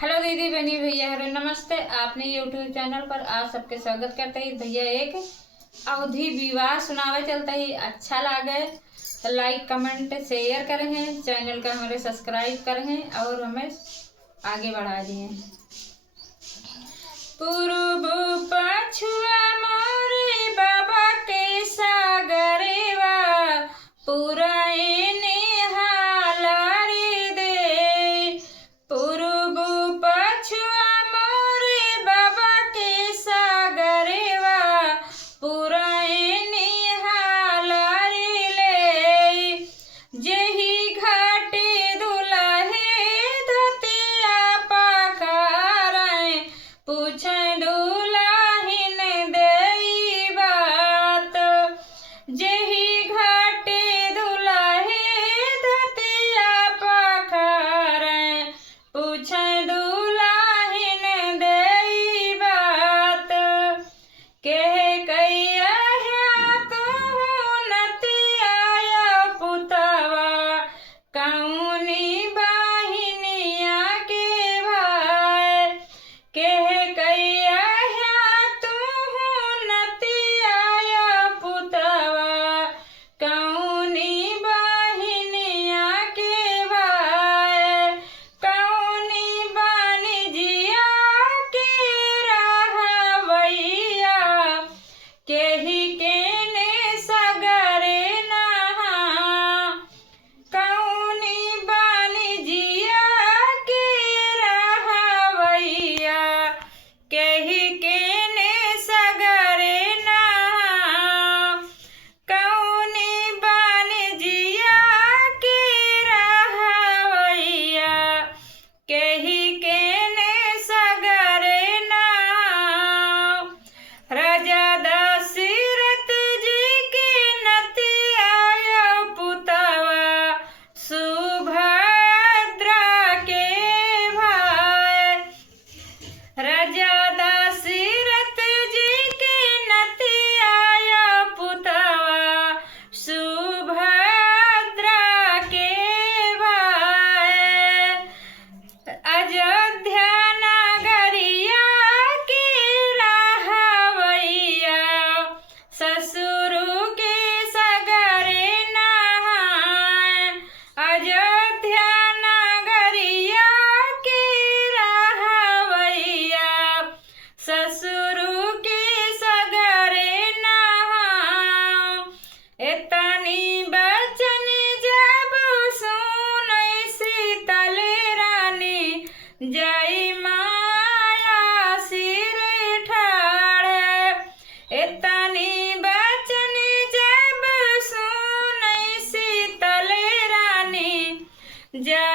Hello दीदी बहनी भैया हरे नमस्ते। आपने यूट्यूब चैनल पर आप सबके स्वागत करते ही भैया एक अवधि विवाह सुनावे चलता ही अच्छा लागे तो लाइक कमेंट शेयर करें, चैनल का हमारे सब्सक्राइब करें और हमें आगे बढ़ा दिए। पूर्व पछुआ मोरे बाबा के सागरेवा पुराने हालारी दे। पूर्व पछुआ मोरे बाबा के सागरेवा पुराने हालारी ले। जेही घाटे दुलाहे धतिया पखारें पूछें दुलाहिन देई बात। जेही घाटे दुलाहे धतिया पखारें पूछें दुलाहिन देई बात। कहे कैया तू नतिया पुतवा कौनी बाहिनिया के भाई। कहे कैया तू नतिया पुतवा कौनी बाहिनिया के भाई। कौनी बानिजिया के रहवैया केही केने सगरे नहा। कौनी बानिजिया के रहवैया केही केने सगरे नहा। कौनी बानिजिया के रहवैया केही केने सगरे नहा। राजा दशरथ जी के नतिया पुतवा सुभद्रा के भाई। राजा दशरथ जी के नतिया पुतवा सुभद्रा के भाई। अयोध्या नगरिया के रहवैया ससुर के सगरे नहाए। अयोध्या नगरिया के रहवैया ससुर के सगरे नहाए। एतनी बचन जब सुनई शीतल रानी जय माया सिर ठाड़े। एतनी बचन जब सुनई शीतल रानी जय